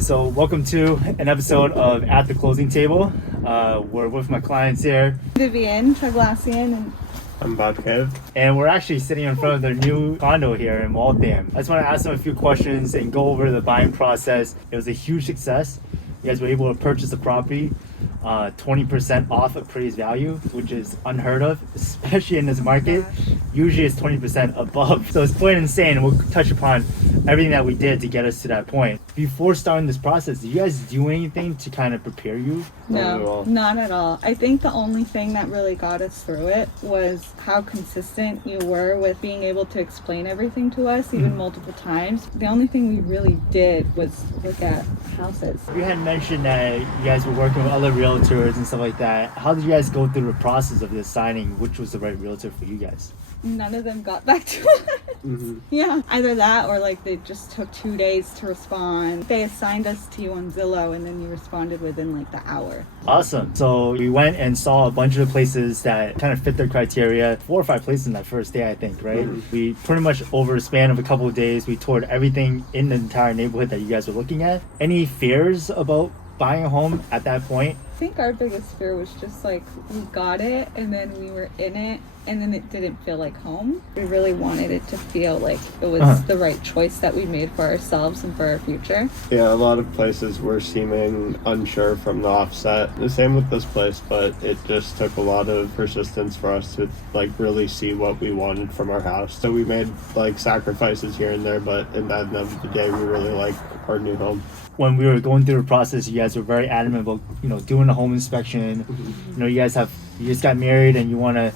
So welcome to an episode of At the Closing Table. We're with my clients here. Vivian Barkev and I'm Barkev. And we're actually sitting in front of their new condo here in Waltham. I just want to ask them a few questions and go over the buying process. It was a huge success. You guys were able to purchase the property 20% off appraised value, which is unheard of, especially in this market. Usually it's 20% above. So it's quite insane. We'll touch upon everything that we did to get us to that point. Before starting this process, did you guys do anything to kind of prepare you? No, not at all. I think the only thing that really got us through it was how consistent you were with being able to explain everything to us, even multiple times. The only thing we really did was look at houses. You had mentioned that you guys were working with other realtors and stuff like that. How did you guys go through the process of deciding which was the right realtor for you guys? None of them got back to us. Mm-hmm. Yeah, either that or like they just took 2 days to respond. They assigned us to you on Zillow and then you responded within like the hour. Awesome. So we went and saw a bunch of places that kind of fit their criteria. 4 or 5 places in that first day, I think, right? Mm-hmm. We pretty much over a span of a couple of days, we toured everything in the entire neighborhood that you guys were looking at. Any fears about buying a home at that point? I think our biggest fear was just like we got it and then we were in it and then it didn't feel like home. We really wanted it to feel like it was the right choice that we made for ourselves and for our future. Yeah, a lot of places were seeming unsure from the offset. The same with this place, but it just took a lot of persistence for us to like really see what we wanted from our house. So we made like sacrifices here and there, but at the end of the day, we really like our new home. When we were going through the process, you guys were very adamant about, doing a home inspection. Mm-hmm. You just got married and you want to,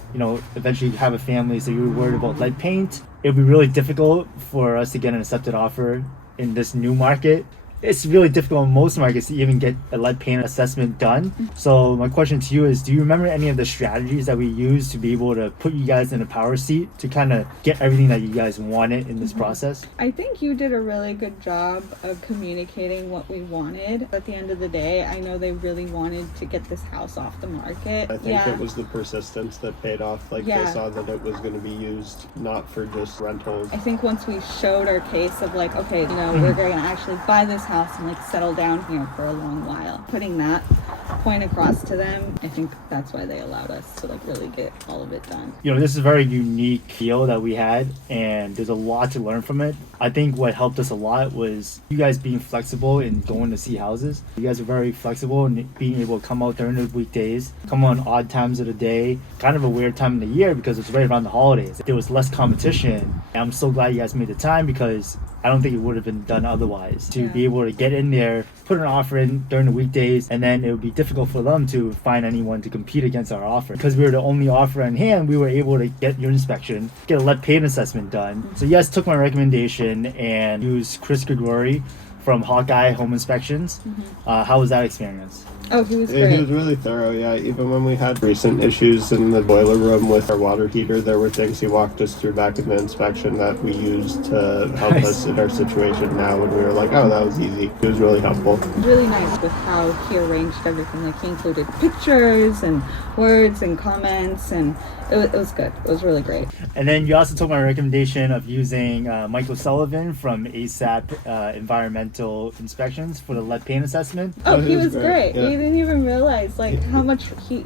eventually have a family. So you were worried about lead paint. It would be really difficult for us to get an accepted offer in this new market. It's really difficult in most markets to even get a lead paint assessment done. So my question to you is, do you remember any of the strategies that we used to be able to put you guys in a power seat to kind of get everything that you guys wanted in this process? I think you did a really good job of communicating what we wanted. At the end of the day, I know they really wanted to get this house off the market. I think it was the persistence that paid off. Like they saw that it was going to be used not for just rentals. I think once we showed our case of like, okay, we're going to actually buy this house and like settle down here for a long while. Putting that point across to them, I think that's why they allowed us to like really get all of it done. This is a very unique deal that we had and there's a lot to learn from it. I think what helped us a lot was you guys being flexible in going to see houses. You guys are very flexible in being able to come out during the weekdays, come on odd times of the day, kind of a weird time of the year because it's right around the holidays. There was less competition. And I'm so glad you guys made the time because I don't think it would have been done otherwise. To be able to get in there, put an offer in during the weekdays, and then it would be difficult for them to find anyone to compete against our offer. Because we were the only offer in hand, we were able to get your inspection, get a lead paint assessment done. So you guys took my recommendation and used Chris Gregoire from Hawkeye Home Inspections. How was that experience? Oh, he was great. He was really thorough, yeah. Even when we had recent issues in the boiler room with our water heater, there were things he walked us through back in the inspection that we used to help us in our situation now, and we were like, oh, that was easy. It was really helpful. Really nice with how he arranged everything. Like he included pictures and words and comments, and it was good. It was really great. And then you also took my recommendation of using Michael Sullivan from ASAP Environmental Inspections for the lead paint assessment. Oh, he was great. Yeah. We didn't even realize like how much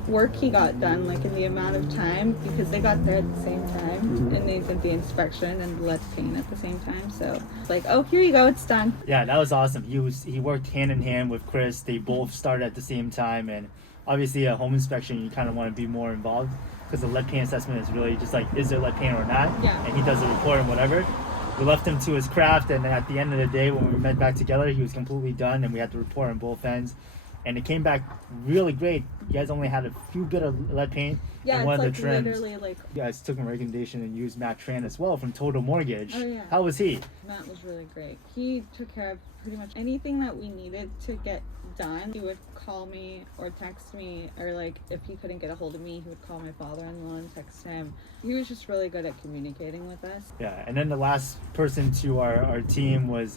work he got done, like in the amount of time, because they got there at the same time and they did the inspection and the lead paint at the same time. So it's like, oh, here you go, it's done. Yeah, that was awesome. He worked hand in hand with Chris. They both started at the same time, and obviously a home inspection you kind of want to be more involved because the lead paint assessment is really just like, is there lead paint or not? Yeah. And he does the report and whatever. We left him to his craft, and then at the end of the day when we met back together, he was completely done and we had to report on both ends. And it came back really great. You guys only had a few bit of lead paint. Yeah, and one it's of the like trims. literally like. You guys took my recommendation and used Matt Tran as well from Total Mortgage. Oh, yeah. How was he? Matt was really great. He took care of pretty much anything that we needed to get done. He would call me or text me, or like if he couldn't get a hold of me, he would call my father-in-law and text him. He was just really good at communicating with us. Yeah, and then the last person to our team was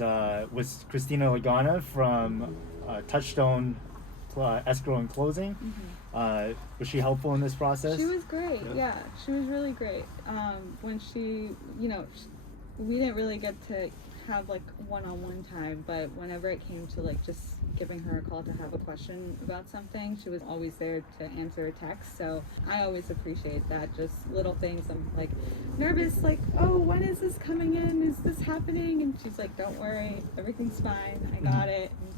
Christina Lagana from Touchstone Escrow and Closing. Was she helpful in this process? She was great. Yeah, she was really great. When she, we didn't really get to have like one-on-one time, but whenever it came to like just giving her a call to have a question about something, she was always there to answer a text. So I always appreciate that. Just little things. I'm like nervous, like, oh, when is this coming in? Is this happening? And she's like, don't worry, everything's fine. I got it. And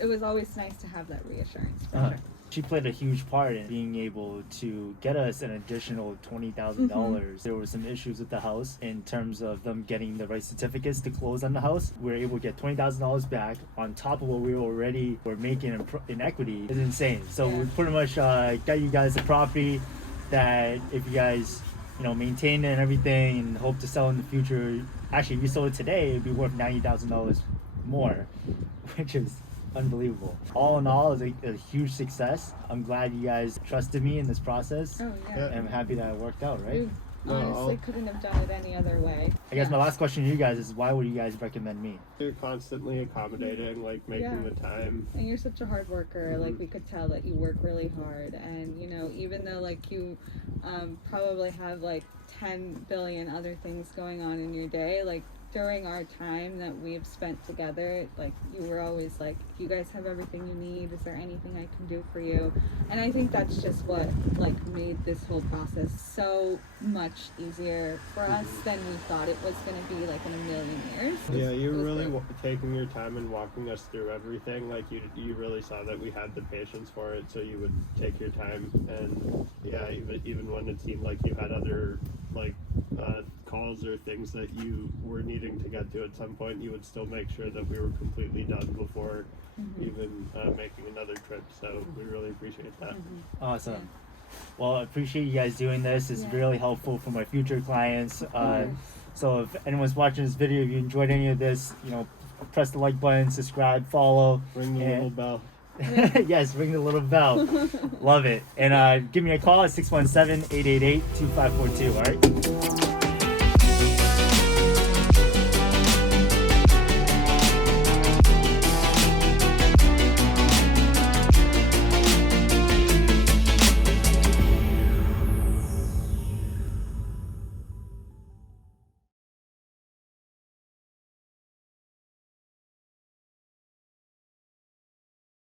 it was always nice to have that reassurance. For sure. She played a huge part in being able to get us an additional $20,000. There were some issues with the house in terms of them getting the right certificates to close on the house. We were able to get $20,000 back on top of what we already were making in equity. It's insane. So we pretty much got you guys a property that if you guys, maintain it and everything and hope to sell in the future, actually if you sold it today, it'd be worth $90,000 more, which is unbelievable. All in all, it was a huge success. I'm glad you guys trusted me in this process. Oh yeah. And I'm happy that it worked out, right? We honestly couldn't have done it any other way. I guess my last question to you guys is, why would you guys recommend me? You're constantly accommodating, like making the time. And you're such a hard worker. Like we could tell that you work really hard. And even though like you probably have like 10 billion other things going on in your day, like during our time that we've spent together, like you were always like, you guys have everything you need, is there anything I can do for you? And I think that's just what like made this whole process so much easier for us than we thought it was going to be, like in a million years. Yeah, you were really taking your time and walking us through everything. Like you really saw that we had the patience for it, so you would take your time. And yeah, even when it seemed like you had other like calls or things that you were needing to get to at some point, you would still make sure that we were completely done before even making another trip. So we really appreciate that. Awesome. Well, I appreciate you guys doing this. It's really helpful for my future clients. So if anyone's watching this video, if you enjoyed any of this, press the like button, subscribe, follow. Ring the little bell. Yes, ring the little bell. Love it. And give me a call at 617-888-2542, all right?